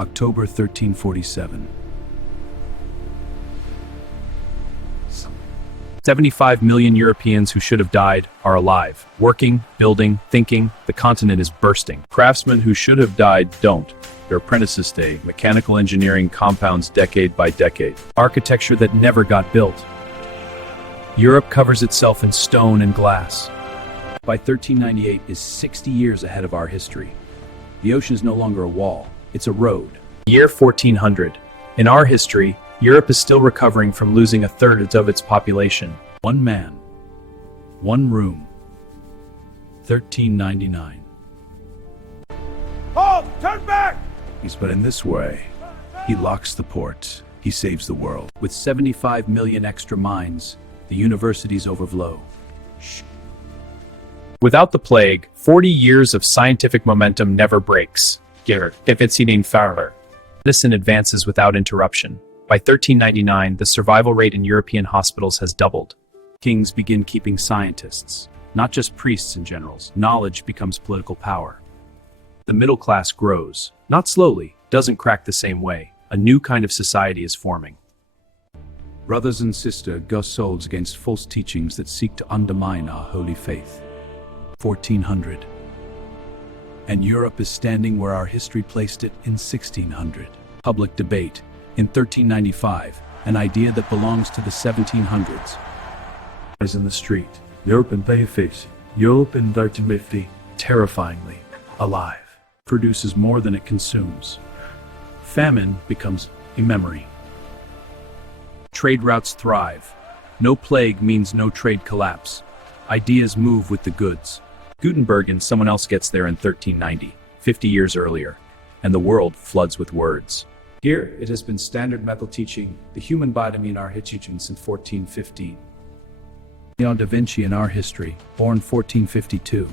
October 1347. 75 million Europeans who should have died are alive, working, building, thinking. The continent is bursting. Craftsmen who should have died don't. Their apprentices stay. Mechanical engineering compounds decade by decade. Architecture that never got built. Europe covers itself in stone and glass. By 1398 is 60 years ahead of our history. The ocean is no longer a wall, it's a road. Year 1400. In our history, Europe is still recovering from losing a third of its population. One man, one room. 1399. Halt! Turn back! But in this way, he locks the port. He saves the world. With 75 million extra minds, the universities overflow. Without the plague, 40 years of scientific momentum never breaks. Medicine advances without interruption. By 1399, the survival rate in European hospitals has doubled. Kings begin keeping scientists, not just priests and generals. Knowledge becomes political power. The middle class grows, not slowly, doesn't crack the same way. A new kind of society is forming. Brothers and sisters go swords against false teachings that seek to undermine our holy faith. 1400. And Europe is standing where our history placed it in 1600. Public debate. In 1395, an idea that belongs to the 1700s. Is in the street. Europe in face. Europe in 1350. Terrifyingly alive. Produces more than it consumes. Famine becomes a memory. Trade routes thrive. No plague means no trade collapse. Ideas move with the goods. Gutenberg and someone else gets there in 1390, 50 years earlier, and the world floods with words. Here, it has been standard method teaching the human body in our history since 1415. Leonardo da Vinci in our history, born 1452.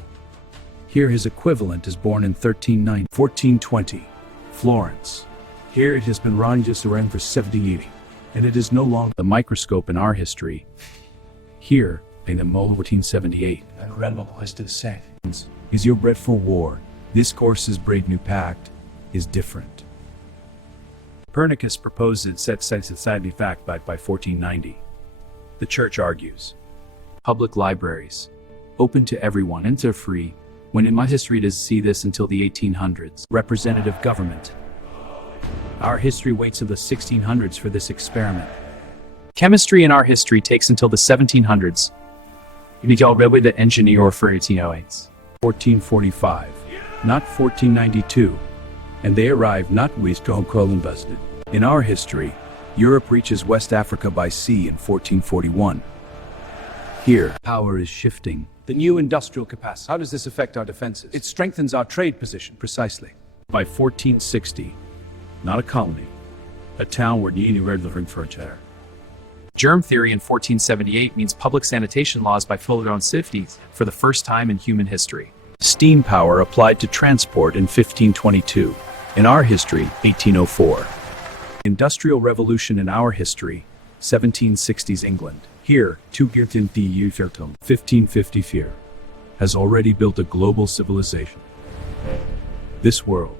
Here his equivalent is born in 1390. 1420, Florence. Here it has been running just around for 70-80, and it is no longer the microscope in our history. Here, in the mole 1478, And Randall has to say. is your bread for war. This course's brave new pact is different. Copernicus proposes it set society fact back by 1490. The church argues. Public libraries, open to everyone and they're free, when in my history does see this until the 1800s. Representative government. Our history waits till the 1600s for this experiment. Chemistry in our history takes until the 1700s. The engineer for 1808. 1445, not 1492. And they arrive not with strong invested. In our history, Europe reaches West Africa by sea in 1441. Here, power is shifting. The new industrial capacity. How does this affect our defenses? It strengthens our trade position, precisely. By 1460, not a colony, a town where you need to for each other. Germ theory in 1478 means public sanitation laws by Philadelphia cities for the first time in human history. Steam power applied to transport in 1522. In our history, 1804. Industrial Revolution in our history, 1760s England. Here, 1554, has already built a global civilization. This world,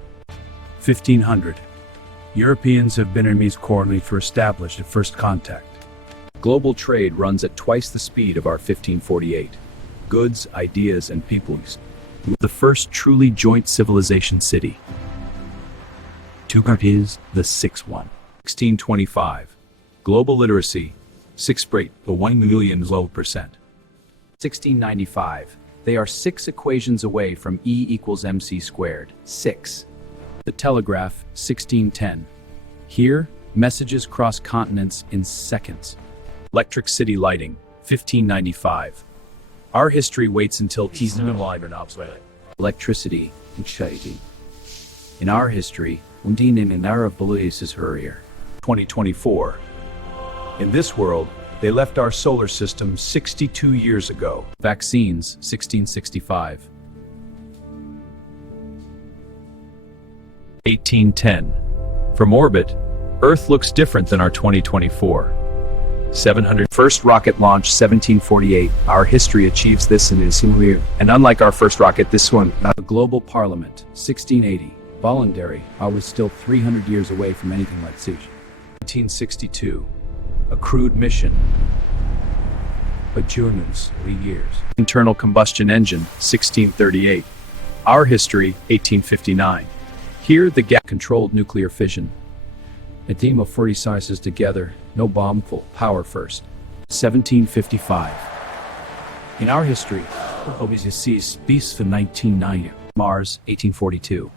1500. Europeans have been enemies cordially for established at first contact. Global trade runs at twice the speed of our 1548. Goods, ideas, and peoples. The first truly joint civilization city. Is the sixth one. 1625. Global literacy, 1 million low percent. 1695. They are 6 equations away from E equals mc squared. 6. The telegraph, 1610. Here, messages cross continents in seconds. Electric city lighting, 1595. Our history waits until electricity and shading. In our history, Undine and Nara Beluis is hurrier. 2024. In this world, they left our solar system 62 years ago. Vaccines, 1665. 1810. From orbit, Earth looks different than our 2024. 700. First rocket launch 1748. Our history achieves this in its year. And unlike our first rocket, this one. The Global Parliament, 1680. Voluntary, I was still 300 years away from anything like siege. 1962. A crude mission. But Germans, 3 years. Internal combustion engine, 1638. Our history, 1859. Here, the gas-controlled nuclear fission. A team of 40 sizes together, no bomb, full power first. 1755. In our history, OBC's Beast for 1990. Mars, 1842.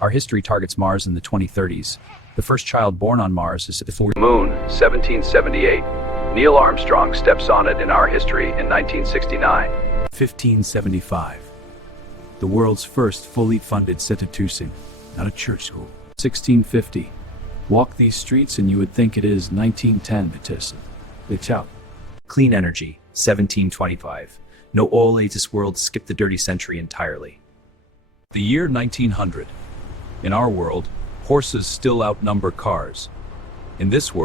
Our history targets Mars in the 2030s. The first child born on Mars is at the Moon, 1778. Neil Armstrong steps on it in our history in 1969. 1575. The world's first fully funded Setatusing, not a church school. 1650. Walk these streets and you would think it is 1910 Batis. It's out. Clean energy, 1725. No oil ages world skip the dirty century entirely. The year 1900. In our world, horses still outnumber cars. In this world,